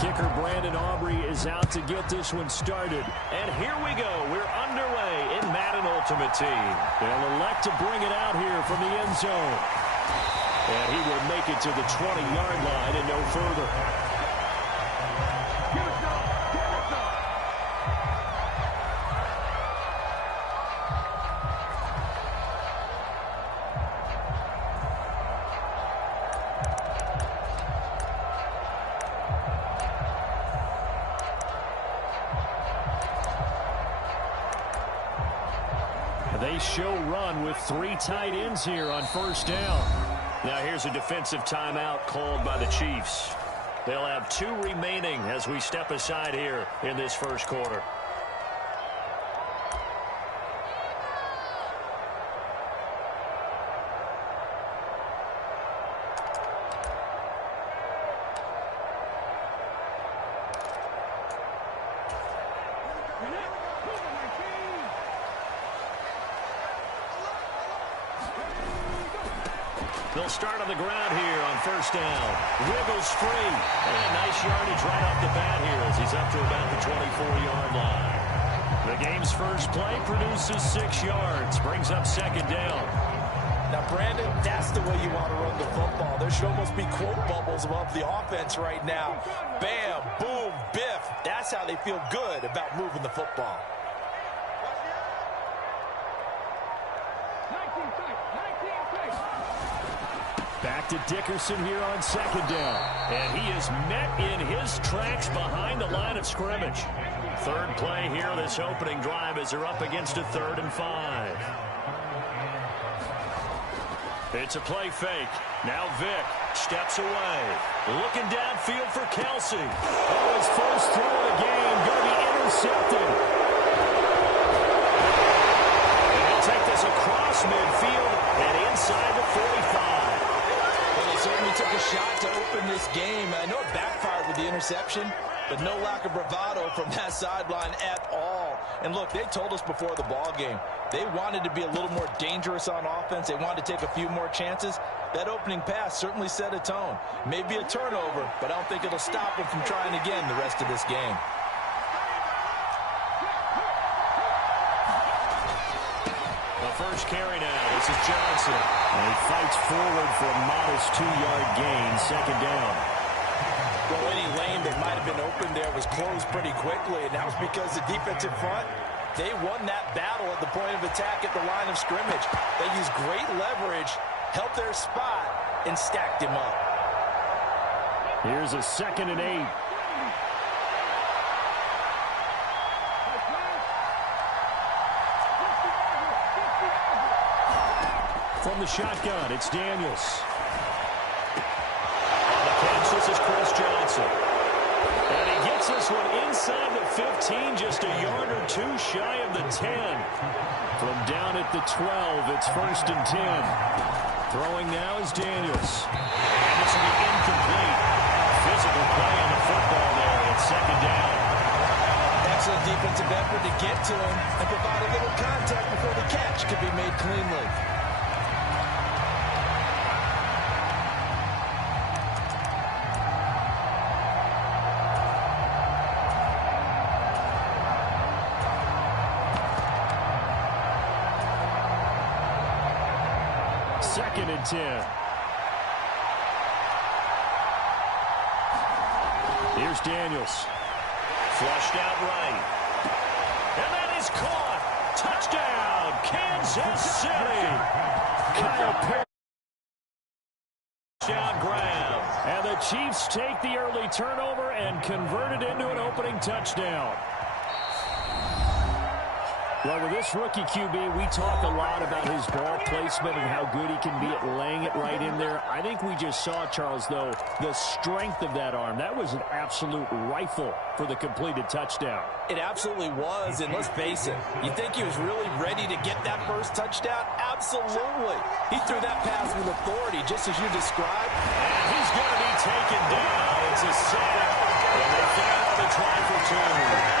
kicker, Brandon Aubrey, is out to get this one started. And here we go. We're underway in Madden Ultimate Team. They'll elect to bring it out here from the end zone. And he will make it to the 20-yard line and no further. They show run with 3 tight ends here on first down. Now here's a defensive timeout called by the Chiefs. They'll have 2 remaining as we step aside here in this first quarter. They'll start on the ground here on first down. Wiggles free. And nice yardage right off the bat here as he's up to about the 24-yard line. The game's first play produces 6 yards. Brings up second down. Now, Brandon, that's the way you want to run the football. There should almost be quote bubbles above the offense right now. Bam, boom, biff. That's how they feel good about moving the football. Back to Dickerson here on second down. And he is met in his tracks behind the line of scrimmage. Third play here this opening drive as they're up against a 3rd and 5. It's a play fake. Now Vick steps away. Looking downfield for Kelsey. Oh, his first throw of the game going to be intercepted. And he'll take this across midfield and inside the 45. Certainly took a shot to open this game. I know it backfired with the interception, but no lack of bravado from that sideline at all. And look, they told us before the ball game, they wanted to be a little more dangerous on offense. They wanted to take a few more chances. That opening pass certainly set a tone. Maybe a turnover, but I don't think it'll stop them from trying again the rest of this game. First carry now. This is Johnson. And he fights forward for a modest 2-yard gain, second down. Well, any lane that might have been open there was closed pretty quickly, and that was because the defensive front, they won that battle at the point of attack at the line of scrimmage. They used great leverage, helped their spot, and stacked him up. Here's a 2nd and 8. From the shotgun, it's Daniels. On the catch, this is Chris Johnson. And he gets this one inside the 15, just a yard or 2 shy of the 10. From down at the 12, it's 1st and 10. Throwing now is Daniels. And this will be incomplete. Physical play on the football there. It's second down. Excellent defensive effort to get to him and provide a little contact before the catch could be made cleanly. Second and 10. Here's Daniels. Flushed out right. And that is caught. Touchdown, Kansas City. Kyle Perry. Touchdown grab. And the Chiefs take the early turnover and convert it into an opening touchdown. Well, with this rookie QB, we talk a lot about his ball placement and how good he can be at laying it right in there. I think we just saw, Charles, though, the strength of that arm. That was an absolute rifle for the completed touchdown. It absolutely was, and let's face it, you think he was really ready to get that first touchdown? Absolutely. He threw that pass with authority, just as you described. And he's going to be taken down. It's a sack, and they fail to try for 2.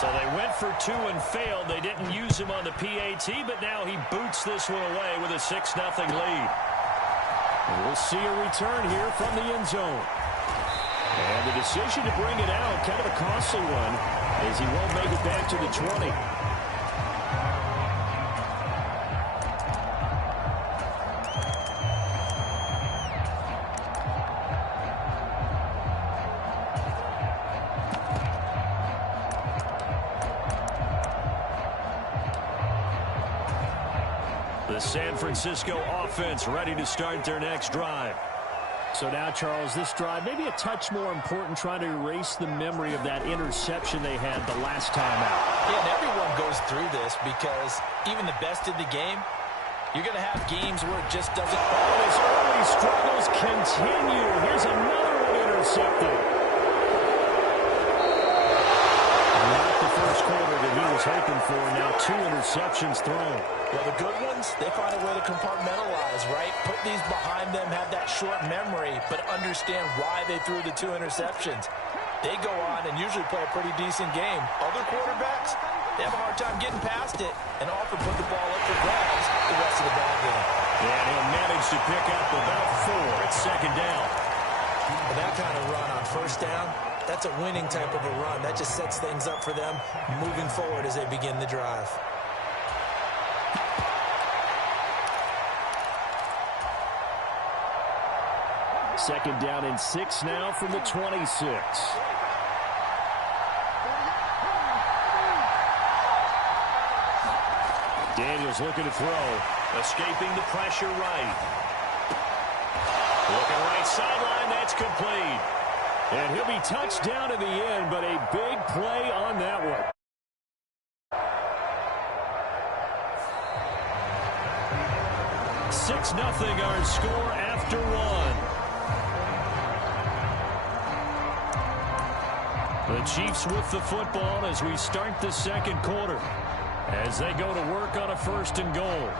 So they went for 2 and failed. They didn't use him on the PAT, but now he boots this one away with a 6-0 lead. And we'll see a return here from the end zone. And the decision to bring it out, kind of a costly one, as he won't make it back to the 20. The San Francisco offense ready to start their next drive. So now, Charles, this drive may be a touch more important, trying to erase the memory of that interception they had the last time out. Yeah, and everyone goes through this because even the best in the game, you're going to have games where it just doesn't. Oh, his early struggles continue. Here's another one intercepted. Not the first quarter that he was hoping for. Now 2 interceptions thrown. Well, the good ones, they find a way to compartmentalize, right? Put these behind them, have that short memory, but understand why they threw the 2 interceptions. They go on and usually play a pretty decent game. Other quarterbacks, they have a hard time getting past it and often put the ball up for grabs the rest of the ball game. And he'll manage to pick up about 4 at second down. But that kind of run on first down, that's a winning type of a run. That just sets things up for them moving forward as they begin the drive. Second down and 6 now from the 26. Daniels looking to throw. Escaping the pressure right. Looking right sideline, that's complete. And he'll be touched down in the end, but a big play on that one. Six 0 our score after 1. The Chiefs with the football as we start the second quarter, as they go to work on a 1st and goal.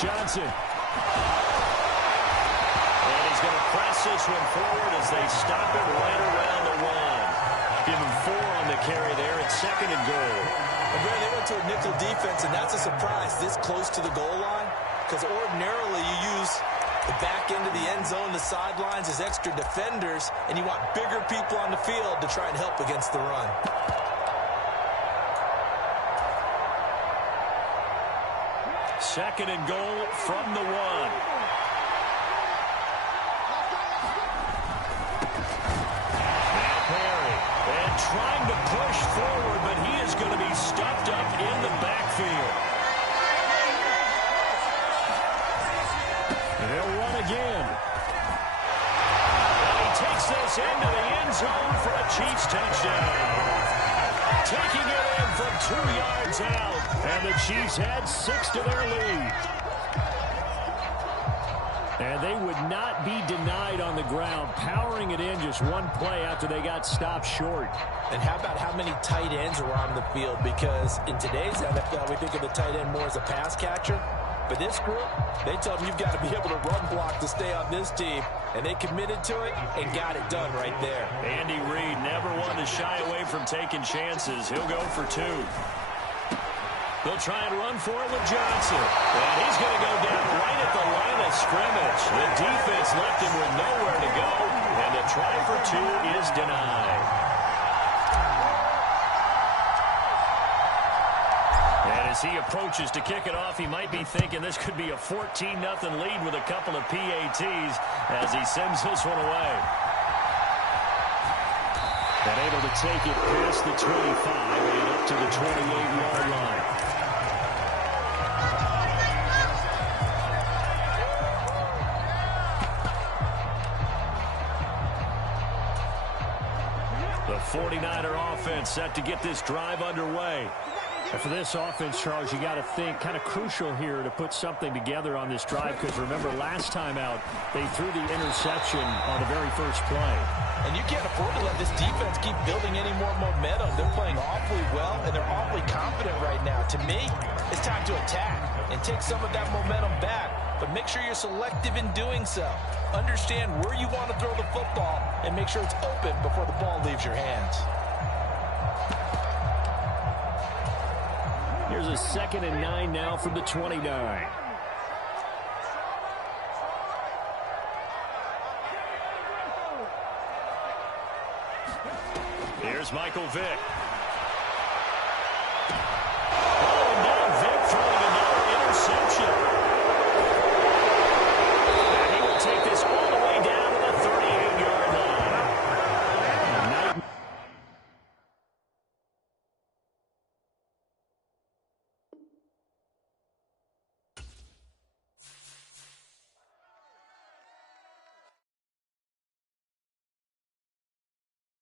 Johnson. And he's going to press this one forward as they stop it right around the 1. Give him 4 on the carry there at 2nd and goal. And Brad, they went to a nickel defense, and that's a surprise this close to the goal line, because ordinarily you use the back end of the end zone, the sidelines as extra defenders, and you want bigger people on the field to try and help against the run. Second and goal from the 1. Now Perry. And trying to push forward, but he is going to be stuffed up in the backfield. And he'll run again. And he takes this into the end zone for a Chiefs touchdown. Taking it in from 2 yards out. And the Chiefs had 6 to their lead. And they would not be denied on the ground, powering it in just one play after they got stopped short. And how about how many tight ends were on the field? Because in today's NFL, we think of the tight end more as a pass catcher. But this group, they tell them you've got to be able to run block to stay on this team. And they committed to it and got it done right there. Andy Reid never one to shy away from taking chances. He'll go for 2. They'll try and run for it with Johnson. And he's going to go down right at the line of scrimmage. The defense left him with nowhere to go. And the try for 2 is denied. And as he approaches to kick it off, he might be thinking this could be a 14-0 lead with a couple of PATs as he sends this one away. And able to take it past the 25 and up to the 28-yard line. The 49er offense set to get this drive underway. And for this offense, Charles, you got to think kind of crucial here to put something together on this drive, because remember last time out they threw the interception on the very first play. And you can't afford to let this defense keep building any more momentum. They're playing awfully well, and they're awfully confident right now. To me, it's time to attack and take some of that momentum back, but make sure you're selective in doing so. Understand where you want to throw the football and make sure it's open before the ball leaves your hands. Here's a 2nd and 9 now from the 29. Here's Michael Vick.